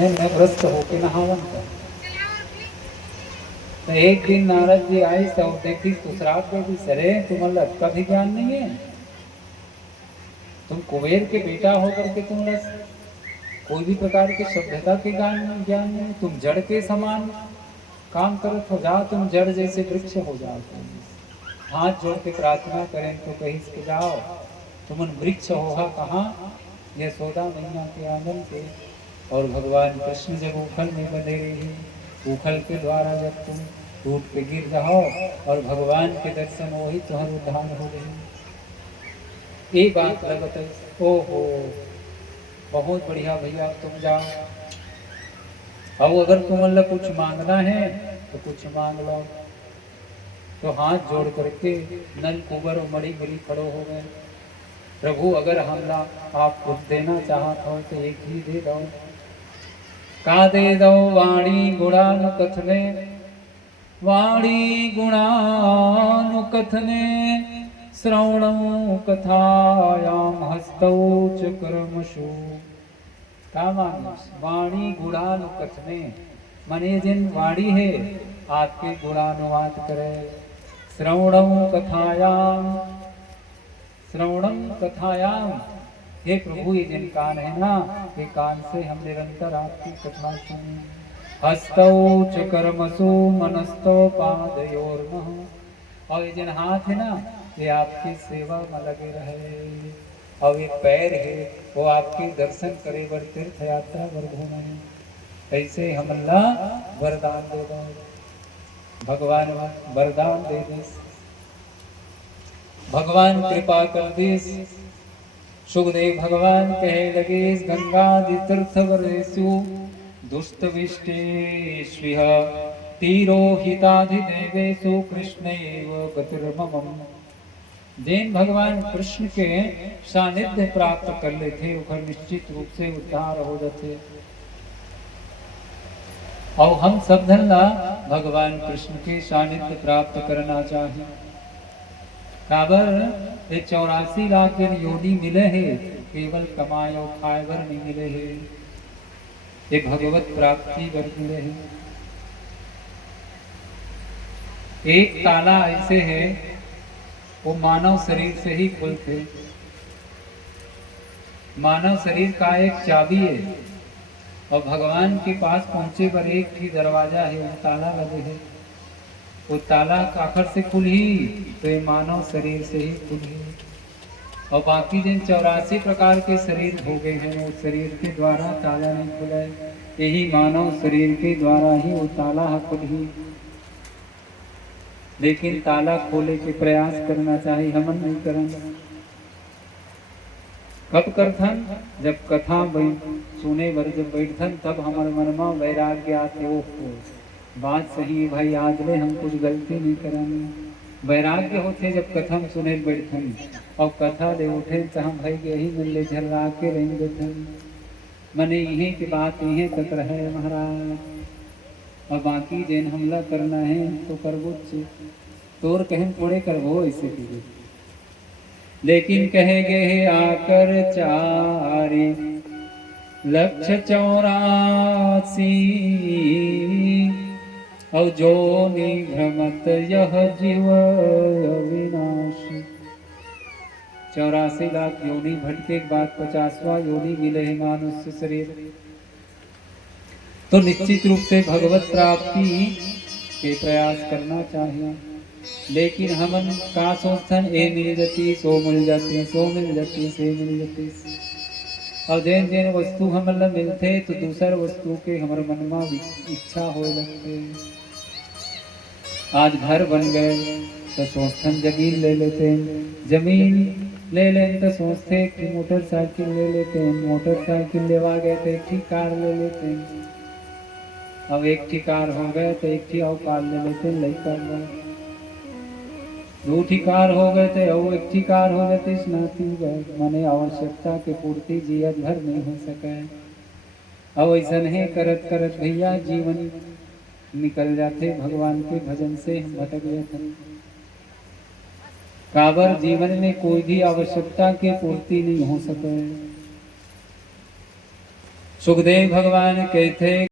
है मैं भ्रष्ट होके नहावन कर। तो एक दिन नारद जी आई सब देखी तो श्राप कर दी, सरे तुम्हारा का भी ज्ञान नहीं है, तुम कुबेर के बेटा होकर के तुम कोई भी प्रकार के सभ्यता के ज्ञान नहीं, तुम जड़ के समान काम करत हो, जाओ तुम जड़ जैसे वृक्ष हो जाओ। हाथ जोड़ के प्रार्थना करें तो कहीं से जाओ, तुम वृक्ष होगा कहाँ, यशोदा मैया के आंगन पे। और भगवान कृष्ण जब उखल में बंधे रहे, उखल के द्वारा जब तुम टूट के गिर जाओ और भगवान के दर्शन वही तुम्हारे उद्धार हो गए। ये बात लगत है, ओहो बहुत बढ़िया भैया तुम जाओ। अब अगर तुम्हारा कुछ मांगना है तो कुछ मांग लो। तो हाथ जोड़ करके नल कुबर और मड़ी गिरी खड़ो हो गए, प्रभु अगर हमला आप कुछ देना चाहत हो तो एक ही दे दो। का दे दो वाणी गुणान कथने, वाणी गुणानु कथने, श्रवणं कथायाम हस्तौ च कर्मसु। का मानो वाणी गुणानु कथने, मने जिन वाणी है आपके गुणानुवाद करे। श्रवणं कथायाम, श्रवणं कथायाम, हे प्रभु ये जिन कान है ना, ये कान से हम निरंतर आपकी कथा सुने। हस्तौ च कर्मसु मनस्तो पादयोर्नः, और ये जिन हाथ है ना ये आपकी सेवा में लगे रहे, और ये पैर है वो आपके दर्शन करे बर तीर्थ यात्रा बर घूमे। ऐसे हम अल्लाह वरदान दे दो, भगवान वरदान दे दे, भगवान कृपा कर दे। सुखदेव भगवान कहे लगे गंगा तीर्थ वरेषु दुष्ट विष्टेष्विह तीरोहिताधिदेवेषु कृष्णैव गतिर्मम। जैन भगवान कृष्ण के सानिध्य प्राप्त कर लेते उधर निश्चित रूप से उद्धार हो जाते। और हम सब धन्ना भगवान कृष्ण के सानिध्य प्राप्त करना चाहिए। काबर ये 84 लाख योनि मिले हैं, केवल कमायो खाए बर नहीं मिले हैं, ये भगवत प्राप्ति बर मिले हैं। एक ताला ऐसे है वो मानव शरीर से ही खुलते। मानव शरीर का एक चाबी है और भगवान के पास पहुंचे पर एक ही दरवाजा है, वो ताला लगे है। वो ताला आखिर से खुल ही तो ये मानव शरीर से ही खुल ही। और बाकी जिन 84 प्रकार के शरीर हो गए हैं वो शरीर के द्वारा ताला नहीं खुला है, यही मानव शरीर के द्वारा ही वो ताला खुल ही। लेकिन ताला खोले के प्रयास करना चाहिए, हम नहीं करेंगे। कब करथन, जब कथा सुने बर जब बैठथन तब हमारे मन में वैराग्य आते, हो बात सही भाई आज ले हम कुछ गलती नहीं करेंगे। वैराग्य होते जब कथा सुने बैठथन और कथा दे उठे तो हम भाई यही मिले झर्रा के रहेंगे थन मने यही की बात यही तक रहे महाराज। और बाकी जेन हमला करना है तो करबो तोर कहें थोड़े करबो ऐसे कीजिए। लेकिन कहे गए आकर चारी लक्ष्य 84 और जो निभ्रमत यह जीव अविनाशी। 84 लाख योनि भटके के बाद 50वां योनि मिले है मनुष्य शरीर। तो निश्चित रूप से भगवत प्राप्ति के प्रयास करना चाहिए। लेकिन हमन का सोचन ए मिल जाती सो मिल जाती, सो मिल जाती से मिल जाती। और जैन जैन वस्तु हमन मिलते तो दूसर वस्तु के हमारे मन में इच्छा हो लगते। आज घर बन गए तो सोचन जमीन ले लेते हैं, जमीन ले लें तो सोचते कि मोटरसाइकिल ले लेते हैं, मोटरसाइकिल लेवा गए तो एक ही कार ले लेते हैं। अब एक ही कार हो गए तो एक ही और कार ले लेते हैं, लई कर गए। दो ही कार हो गए थे और एक ही कार हो गए थे, स्नाती गए माने आवश्यकता के पूर्ति जीवन भर नहीं हो सके। अब ऐसा नहीं करत करत भैया जीवन निकल जाते, भगवान के भजन से हम भटक जाते। काबर जीवन में कोई भी आवश्यकता की पूर्ति नहीं हो सके। सुखदेव भगवान कहते